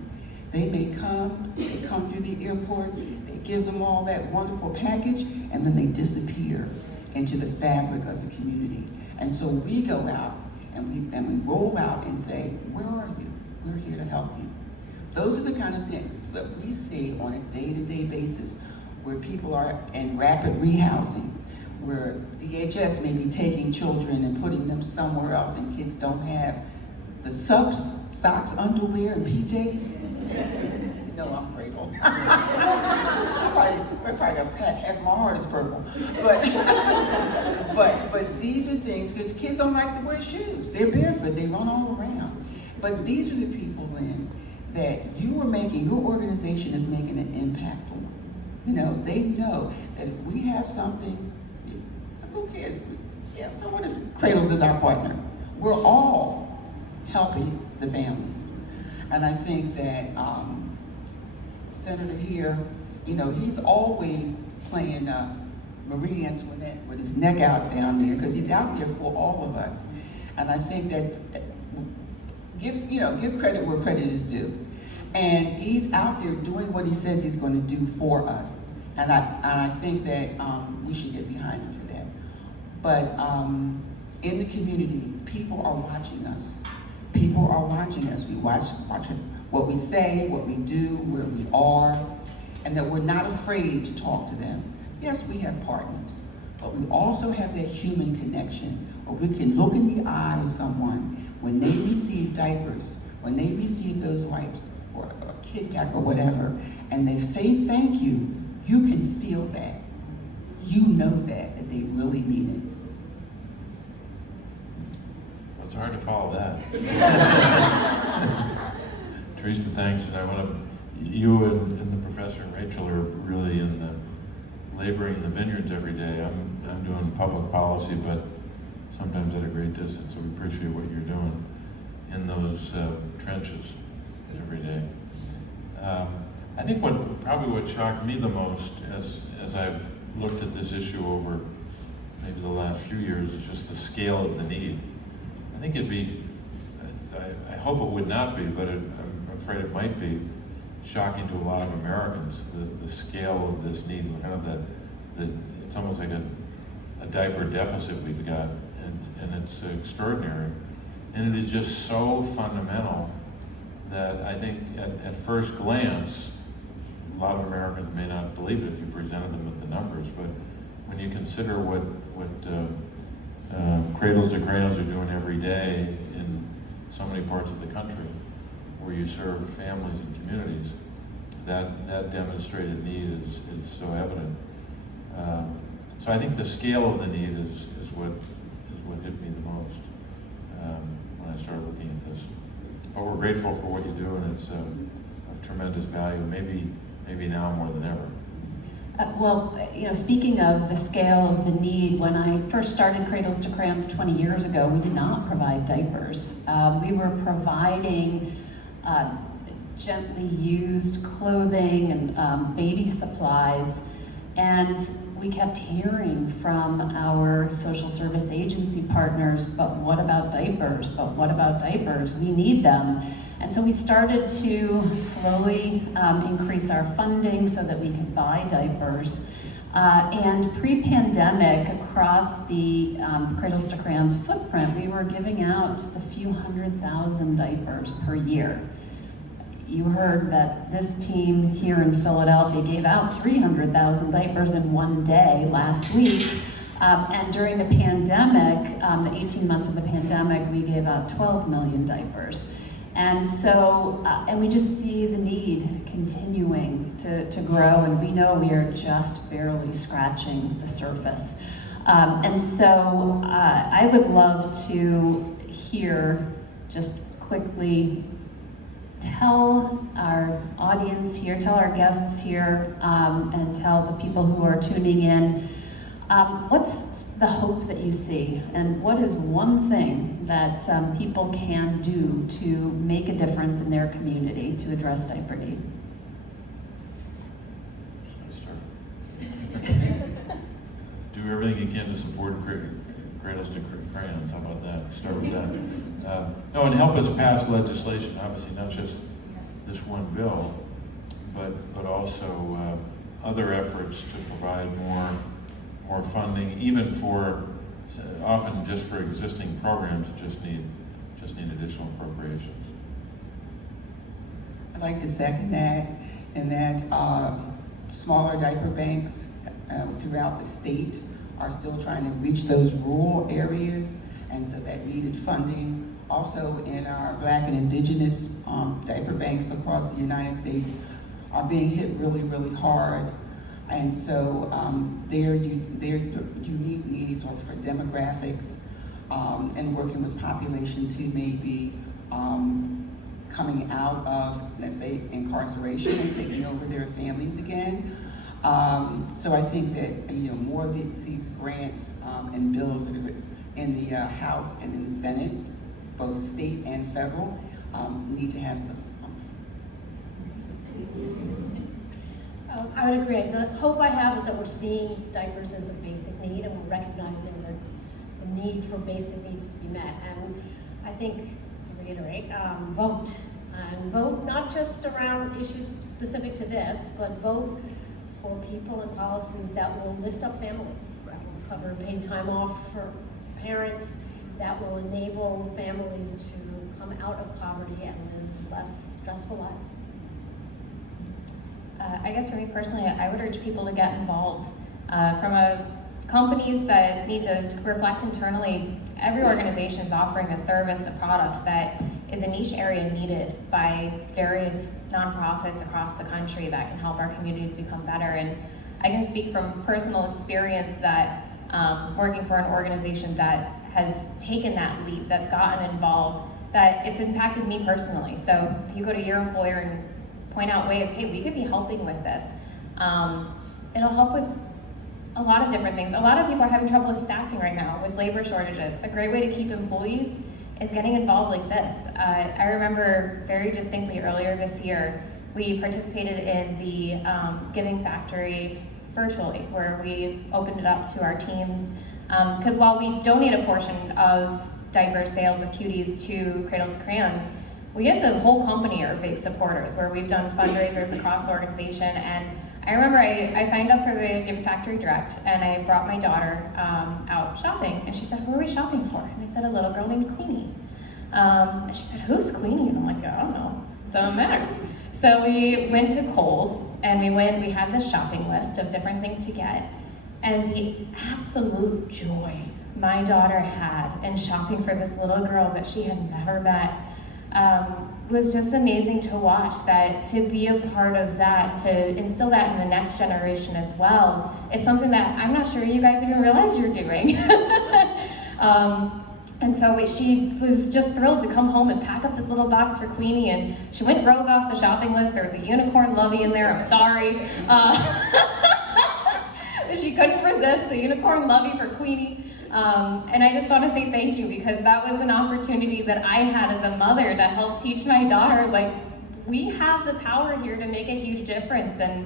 They may come, they come through the airport, they give them all that wonderful package, and then they disappear into the fabric of the community. And so we go out and we roll out and say, where are you? We're here to help you. Those are the kind of things that we see on a day-to-day basis where people are in rapid rehousing, where DHS may be taking children and putting them somewhere else and kids don't have the subs, socks, underwear, and PJs. You know I'm Cradle. I probably got half my heart is purple. But these are things, because kids don't like to wear shoes. They're barefoot, they run all around. But these are the people, Lynn, that you are making, your organization is making an impact on. You know, they know that if we have something, who cares? Yeah, so what if Cradles is our partner? We're all helping the families. And I think that Senator here, you know, he's always playing Marie Antoinette with his neck out down there, because he's out there for all of us. And I think that's, give credit where credit is due. And he's out there doing what he says he's going to do for us. And I think that we should get behind him for that. But in the community, people are watching us. People are watching us. We watch what we say, what we do, where we are, and that we're not afraid to talk to them. Yes, we have partners, but we also have that human connection where we can look in the eye of someone when they receive diapers, when they receive those wipes, or a kid pack or whatever, and they say thank you, you can feel that. You know that they really mean it. It's hard to follow that. Teresa, thanks, and I want to, you and the professor and Rachel are really in the laboring in the vineyards every day. I'm doing public policy, but sometimes at a great distance, so we appreciate what you're doing in those trenches every day. I think what shocked me the most as I've looked at this issue over maybe the last few years is just the scale of the need. I think it'd be, I hope it would not be, but I'm afraid it might be shocking to a lot of Americans, the scale of this need, kind of it's almost like a diaper deficit we've got, and it's extraordinary. And it is just so fundamental that I think at first glance, a lot of Americans may not believe it if you presented them with the numbers, but when you consider what Cradles to Crayons are doing every day in so many parts of the country where you serve families and communities, that demonstrated need is so evident. So I think the scale of the need is what hit me the most when I started looking at this. But we're grateful for what you do, and it's of tremendous value, maybe now more than ever. Well, speaking of the scale of the need, when I first started Cradles to Crayons 20 years ago, we did not provide diapers. We were providing gently used clothing and baby supplies, and we kept hearing from our social service agency partners, but what about diapers? But what about diapers? We need them. And so we started to slowly increase our funding so that we could buy diapers. And pre-pandemic, across the Cradles to Crayons footprint, we were giving out just a few 100,000 diapers per year. You heard that this team here in Philadelphia gave out 300,000 diapers in one day last week. And during the pandemic, the 18 months of the pandemic, we gave out 12 million diapers. And so, and we just see the need continuing to grow, and we know we are just barely scratching the surface. And so I would love to hear, just quickly, tell our audience here, tell our guests here, and tell the people who are tuning in, what's the hope that you see, and what is one thing that people can do to make a difference in their community to address diaper need? Do everything you can to support Cradles to Crayons. How about that? Start with that. No, and help us pass legislation. Obviously, not just this one bill, but also other efforts to provide more funding, even for often just for existing programs that just need additional appropriations. I'd like to second that, and that smaller diaper banks throughout the state are still trying to reach those rural areas, and so that needed funding. Also in our Black and Indigenous diaper banks across the United States are being hit really, really hard. And so their unique needs are for demographics and working with populations who may be coming out of, let's say, incarceration and taking over their families again. So I think that more of these grants and bills that are in the House and in the Senate, both state and federal, need to have some. I would agree. The hope I have is that we're seeing diapers as a basic need, and we're recognizing the need for basic needs to be met. And I think, to reiterate, vote. And vote not just around issues specific to this, but vote for people and policies that will lift up families, that will cover paid time off for parents, that will enable families to come out of poverty and live less stressful lives. I guess for me personally, I would urge people to get involved. From companies that need to reflect internally, every organization is offering a service, a product that is a niche area needed by various nonprofits across the country that can help our communities become better. And I can speak from personal experience that working for an organization that has taken that leap, that's gotten involved, that it's impacted me personally. So if you go to your employer and point out ways, hey, we could be helping with this. It'll help with a lot of different things. A lot of people are having trouble with staffing right now, with labor shortages. A great way to keep employees is getting involved like this. I remember very distinctly earlier this year, we participated in the Giving Factory virtually, where we opened it up to our teams. Because while we donate a portion of diaper sales of cuties to Cradles to Crayons, we as a whole company are big supporters, where we've done fundraisers across the organization. And I remember I signed up for the Giving Factory Direct, and I brought my daughter out shopping, and she said, "Who are we shopping for?" And I said, "A little girl named Queenie." And she said, "Who's Queenie?" And I'm like, "I don't know, doesn't matter." So we went to Kohl's, and we had this shopping list of different things to get, and the absolute joy my daughter had in shopping for this little girl that she had never met was just amazing to watch. That to be a part of that, to instill that in the next generation as well, is something that I'm not sure you guys even realize you're doing. And so she was just thrilled to come home and pack up this little box for Queenie, and she went rogue off the shopping list. There was a unicorn lovey in there, I'm sorry. She couldn't resist the unicorn lovey for Queenie. And I just want to say thank you, because that was an opportunity that I had as a mother to help teach my daughter, like, we have the power here to make a huge difference, and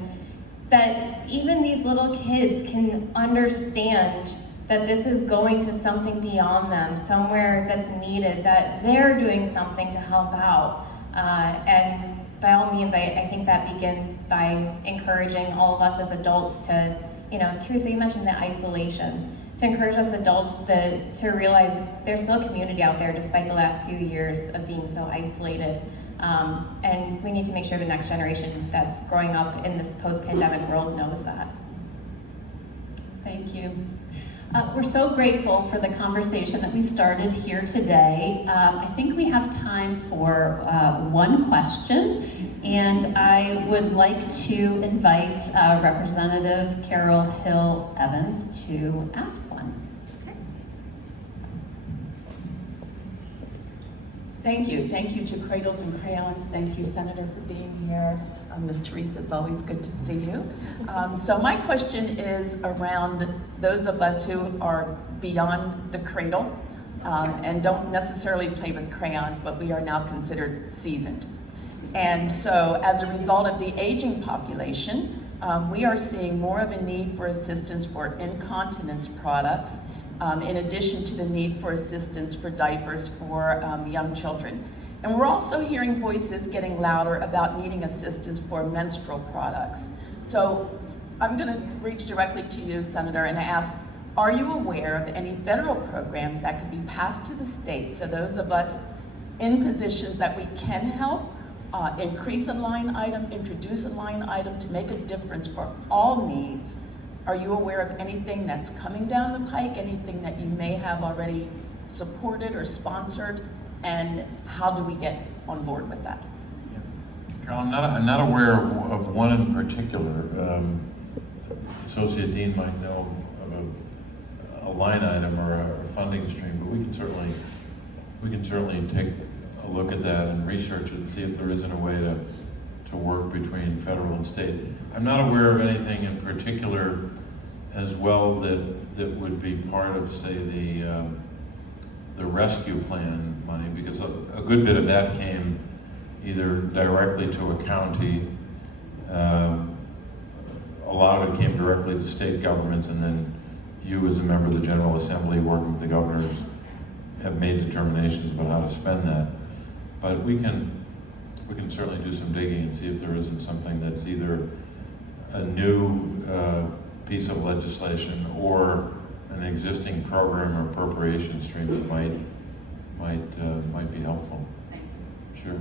that even these little kids can understand that this is going to something beyond them, somewhere that's needed, that they're doing something to help out. And by all means, I think that begins by encouraging all of us as adults to, you know, Teresa, you mentioned the isolation, to encourage us adults to realize there's still a community out there despite the last few years of being so isolated. And we need to make sure the next generation that's growing up in this post-pandemic world knows that. Thank you. We're so grateful for the conversation that we started here today. I think we have time for one question, and I would like to invite Representative Carol Hill Evans to ask one. Thank you. Thank you to Cradles and Crayons. Thank you, Senator, for being here. Ms. Teresa, it's always good to see you. So my question is around those of us who are beyond the cradle and don't necessarily play with crayons, but we are now considered seasoned. And so as a result of the aging population, we are seeing more of a need for assistance for incontinence products, in addition to the need for assistance for diapers for young children. And we're also hearing voices getting louder about needing assistance for menstrual products. So I'm going to reach directly to you, Senator, and ask, are you aware of any federal programs that could be passed to the states, so those of us in positions that we can help increase a line item, introduce a line item to make a difference for all needs? Are you aware of anything that's coming down the pike, anything that you may have already supported or sponsored, and how do we get on board with that? Carol, I'm not aware of one in particular. Associate Dean might know of a line item or a funding stream, but we can certainly take a look at that and research it and see if there isn't a way to work between federal and state. I'm not aware of anything in particular as well that would be part of, say, the rescue plan money, because a good bit of that came either directly to a county, a lot of it came directly to state governments, and then you as a member of the General Assembly working with the governors have made determinations about how to spend that. But we can certainly do some digging and see if there isn't something that's either a new piece of legislation or an existing program or appropriation stream that might be helpful. Sure.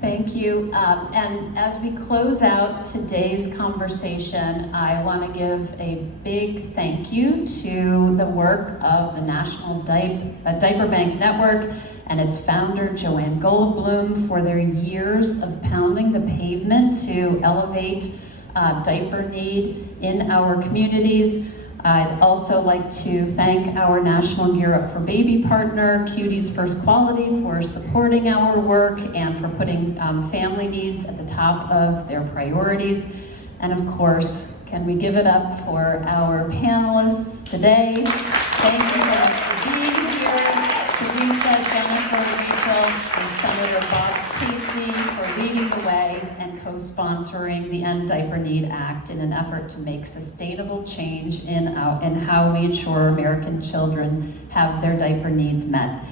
Thank you. And as we close out today's conversation, I want to give a big thank you to the work of the National Diaper Bank Network and its founder, Joanne Goldblum, for their years of pounding the pavement to elevate diaper need in our communities. I'd also like to thank our National Gear Up for Baby partner, Cuties First Quality, for supporting our work and for putting family needs at the top of their priorities. And of course, can we give it up for our panelists today? Thank you so much for being here. Teresa, Jennifer, Rachel, and Senator Bob Casey for leading the way and co-sponsoring the End Diaper Need Act in an effort to make sustainable change in how we ensure American children have their diaper needs met.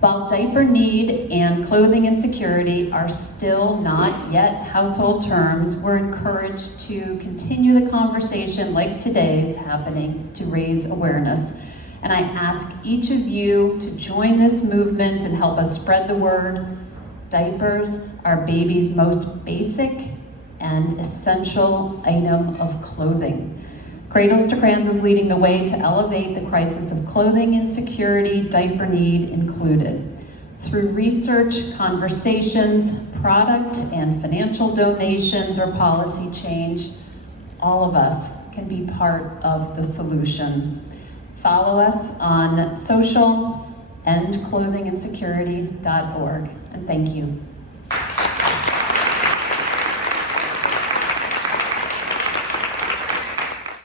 While diaper need and clothing insecurity are still not yet household terms, we're encouraged to continue the conversation like today's happening to raise awareness. And I ask each of you to join this movement and help us spread the word. Diapers are baby's most basic and essential item of clothing. Cradles to Crayons is leading the way to elevate the crisis of clothing insecurity, diaper need included. Through research, conversations, product and financial donations, or policy change, all of us can be part of the solution. Follow us on social, endclothinginsecurity.org, and thank you.